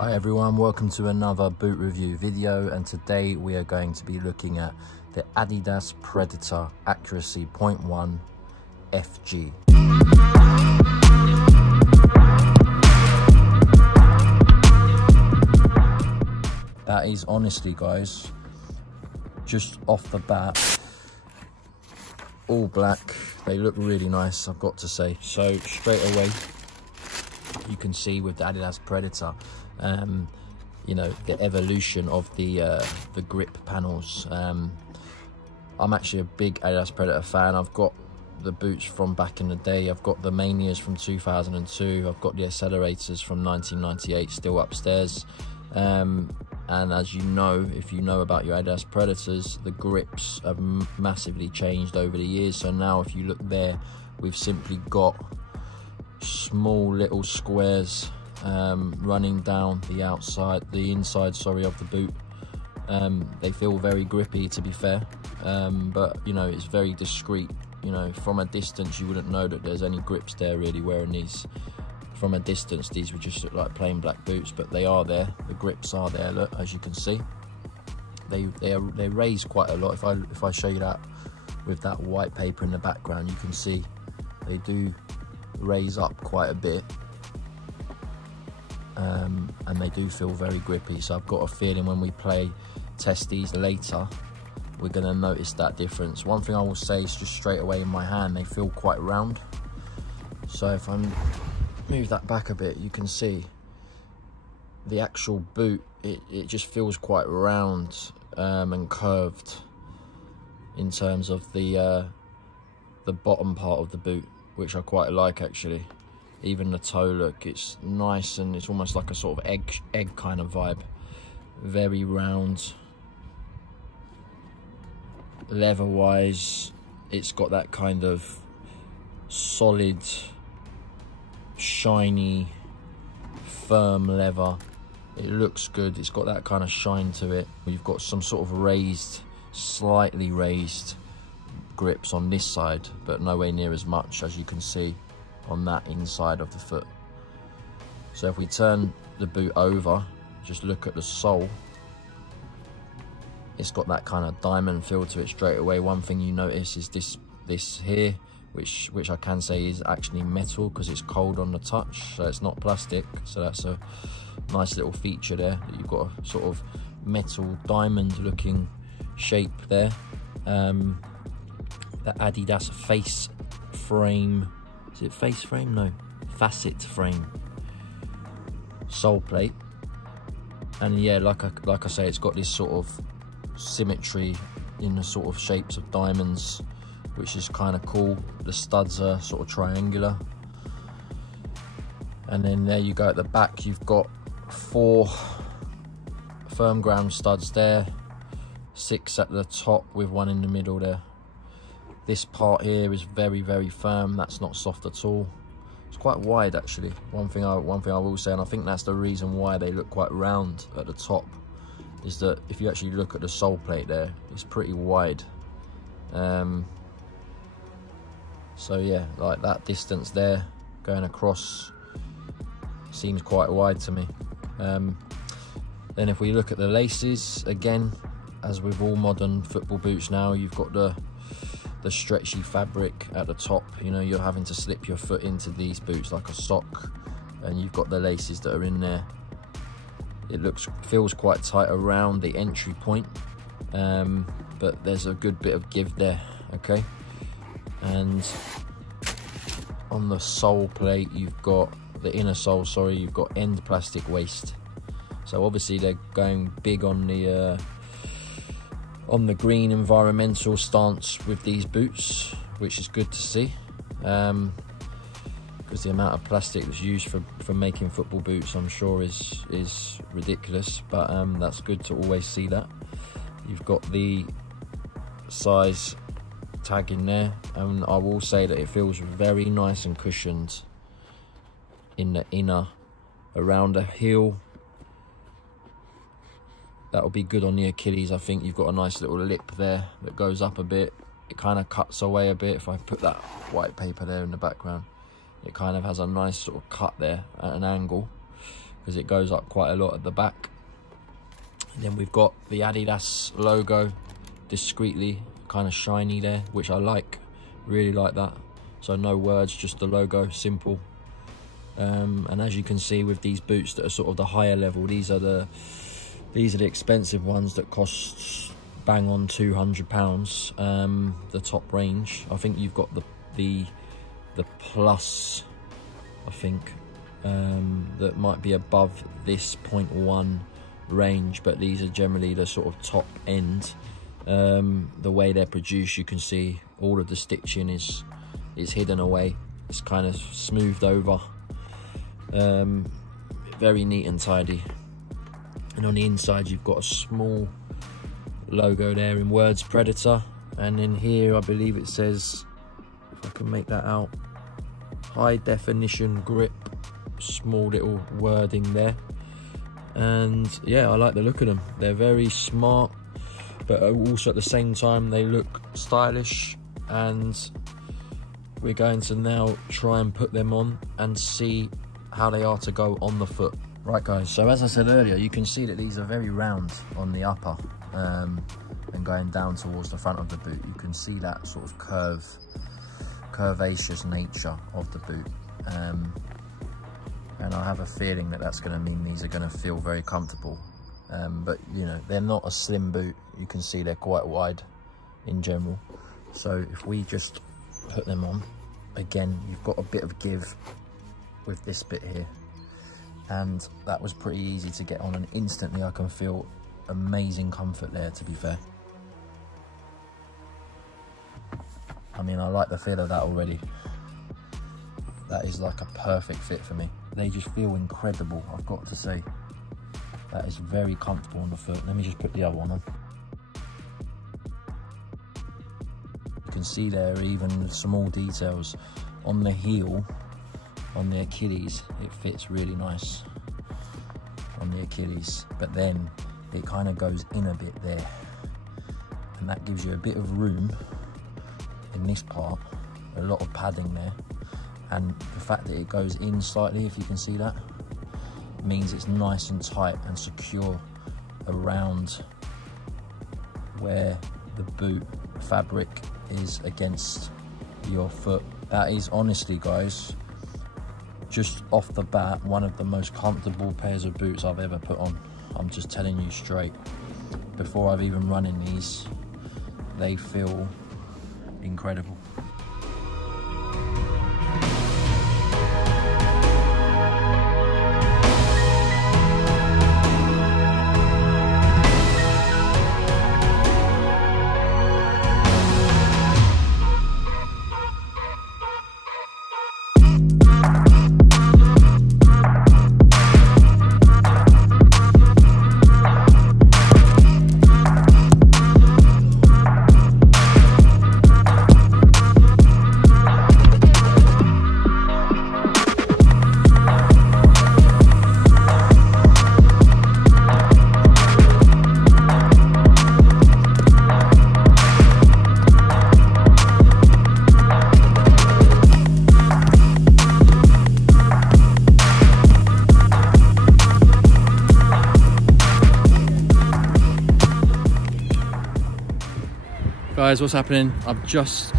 Hi everyone, welcome to another boot review video, and today we are going to be looking at the Adidas Predator Accuracy.1 FG. That is honestly, guys, just off the bat, all black. They look really nice, I've got to say. So straight away you can see with the Adidas Predator, you know, the evolution of the grip panels. I'm actually a big Adidas Predator fan. I've got the boots from back in the day. I've got the Manias from 2002. I've got the accelerators from 1998 still upstairs. And as you know, if you know about your Adidas Predators, the grips have massively changed over the years. So now if you look there, we've simply got small little squares running down the inside of the boot. They feel very grippy, to be fair, but you know, it's very discreet. You know, from a distance you wouldn't know that there's any grips there really wearing these. From a distance these would just look like plain black boots, but they are there. The grips are there, look, as you can see. They raise quite a lot. If I show you that with that white paper in the background, you can see they do raise up quite a bit, and they do feel very grippy. So I've got a feeling when we test these later, we're going to notice that difference. One thing I will say is just straight away in my hand, they feel quite round. So if I move that back a bit, you can see the actual boot, it just feels quite round and curved in terms of the bottom part of the boot, which I quite like actually. Even the toe look, it's nice, and it's almost like a sort of egg kind of vibe. Very round. Leather wise, it's got that kind of solid, shiny, firm leather. It looks good. It's got that kind of shine to it. We've got some sort of raised, slightly raised grips on this side, but nowhere near as much as you can see on that inside of the foot. So if we turn the boot over, just look at the sole, it's got that kind of diamond feel to it straight away. One thing you notice is this here, which I can say is actually metal because it's cold on the touch, so it's not plastic. So that's a nice little feature there, that you've got a sort of metal diamond looking shape there. The Adidas face frame, is it face frame? No, facet frame sole plate. And yeah, like I say, it's got this sort of symmetry in the sort of shapes of diamonds, which is kind of cool. The studs are sort of triangular, and then there you go at the back, you've got 4 firm ground studs there, 6 at the top with 1 in the middle there. This part here is very, very firm. That's not soft at all. It's quite wide actually. One thing I will say, and I think that's the reason why they look quite round at the top, is that if you actually look at the sole plate there, it's pretty wide. So yeah, like that distance there going across seems quite wide to me. Then if we look at the laces, again, as with all modern football boots now, you've got the stretchy fabric at the top. You know, you're having to slip your foot into these boots like a sock, and you've got the laces that are in there. It feels quite tight around the entry point, but there's a good bit of give there, okay? And on the sole plate, you've got the inner sole, sorry, you've got end plastic waist. So obviously they're going big on the green environmental stance with these boots, which is good to see, because the amount of plastic that's used for making football boots, I'm sure is ridiculous, but that's good to always see that. You've got the size tag in there, and I will say that it feels very nice and cushioned in the inner, around the heel. That'll be good on the Achilles. I think you've got a nice little lip there that goes up a bit. It kind of cuts away a bit. If I put that white paper there in the background, it kind of has a nice sort of cut there at an angle. because it goes up quite a lot at the back. And then we've got the Adidas logo discreetly kind of shiny there, which I like, really like that. So no words, just the logo, simple. And as you can see with these boots that are sort of the higher level, these are the expensive ones that cost bang on £200, the top range. I think you've got the plus, I think, that might be above this 0.1 range, but these are generally the sort of top end. The way they're produced, you can see all of the stitching is hidden away. It's kind of smoothed over, very neat and tidy. And on the inside you've got a small logo there in words, Predator, and then here I believe it says, if I can make that out, high definition grip, small little wording there. And yeah, I like the look of them. They're very smart, but also at the same time they look stylish, and we're going to now try and put them on and see how they are to go on the foot. Right guys, so as I said earlier, you can see that these are very round on the upper, and going down towards the front of the boot, you can see that sort of curvaceous nature of the boot. And I have a feeling that that's going to mean these are going to feel very comfortable. But you know, they're not a slim boot. You can see they're quite wide in general. So if we just put them on, again, you've got a bit of give with this bit here. And that was pretty easy to get on, and instantly I can feel amazing comfort there, to be fair. I mean, I like the feel of that already. That is like a perfect fit for me. They just feel incredible, I've got to say. That is very comfortable on the foot. Let me just put the other one on. You can see there are even small details on the heel, on the Achilles. It fits really nice on the Achilles, but then it kind of goes in a bit there, and that gives you a bit of room in this part, a lot of padding there. And the fact that it goes in slightly, if you can see that, means it's nice and tight and secure around where the boot fabric is against your foot. That is honestly, guys, just off the bat, one of the most comfortable pairs of boots I've ever put on. I'm just telling you straight. Before I've even run in these, they feel incredible. Guys, what's happening? I've just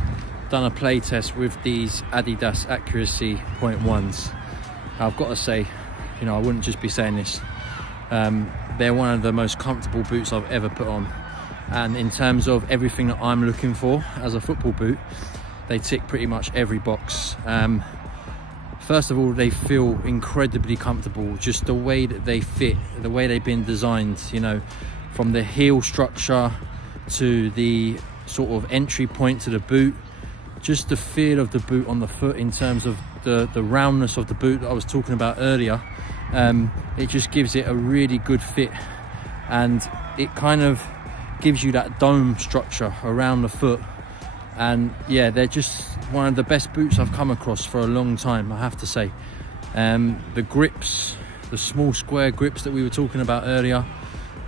done a play test with these Adidas Accuracy.1s. I've got to say, you know, I wouldn't just be saying this. They're one of the most comfortable boots I've ever put on. And in terms of everything that I'm looking for as a football boot, they tick pretty much every box. First of all, they feel incredibly comfortable. Just the way that they fit, the way they've been designed, you know, from the heel structure to the sort of entry point to the boot, just the feel of the boot on the foot in terms of the roundness of the boot that I was talking about earlier. It just gives it a really good fit, and it kind of gives you that dome structure around the foot. And yeah, they're just one of the best boots I've come across for a long time, I have to say. The grips, the small square grips that we were talking about earlier,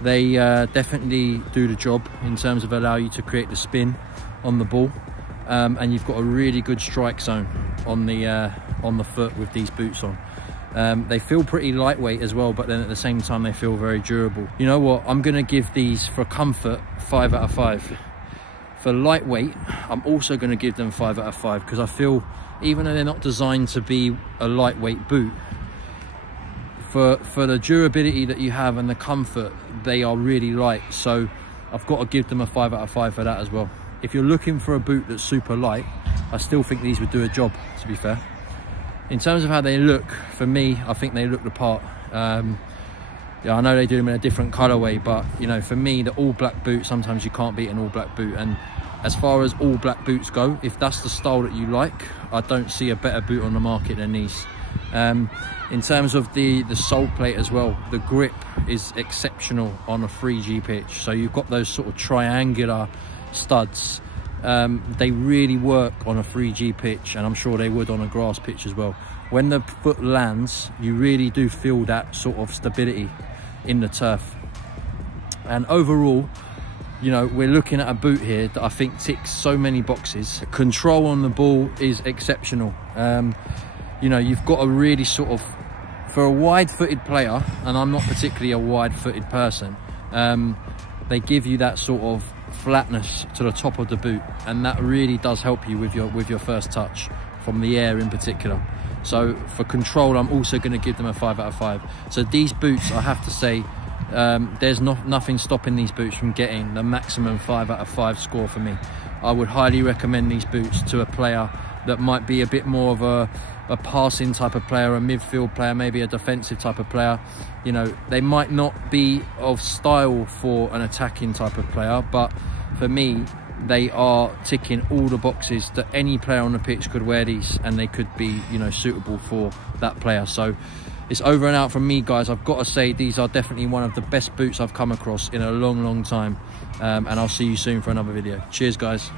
they definitely do the job in terms of allow you to create the spin on the ball, and you've got a really good strike zone on the foot with these boots on. They feel pretty lightweight as well, but then at the same time they feel very durable. You know what, I'm gonna give these for comfort 5 out of 5. For lightweight, I'm also gonna give them 5 out of 5, because I feel even though they're not designed to be a lightweight boot, for the durability that you have and the comfort, they are really light. So I've got to give them a 5 out of 5 for that as well. If you're looking for a boot that's super light, I still think these would do a job, to be fair. In terms of how they look, for me, I think they look the part. Yeah, I know they do them in a different colorway, but you know, for me, the all black boot, sometimes you can't beat an all black boot. And as far as all black boots go, if that's the style that you like, I don't see a better boot on the market than these. In terms of the Soleplate as well, the grip is exceptional on a 3G pitch. So you've got those sort of triangular studs. They really work on a 3G pitch, and I'm sure they would on a grass pitch as well. When the foot lands, you really do feel that sort of stability in the turf. And overall, you know, we're looking at a boot here that I think ticks so many boxes. Control on the ball is exceptional. You know, you've got a really sort of, for a wide-footed player, and I'm not particularly a wide-footed person, they give you that sort of flatness to the top of the boot, and that really does help you with your first touch from the air in particular. So for control, I'm also going to give them a 5 out of 5. So these boots, I have to say, there's nothing stopping these boots from getting the maximum 5 out of 5 score for me. I would highly recommend these boots to a player that might be a bit more of a passing type of player, a midfield player, maybe a defensive type of player. You know, they might not be of style for an attacking type of player, but for me, they are ticking all the boxes that any player on the pitch could wear these, and they could be, you know, suitable for that player. So it's over and out from me, guys. I've got to say, these are definitely one of the best boots I've come across in a long time. And I'll see you soon for another video. Cheers, guys.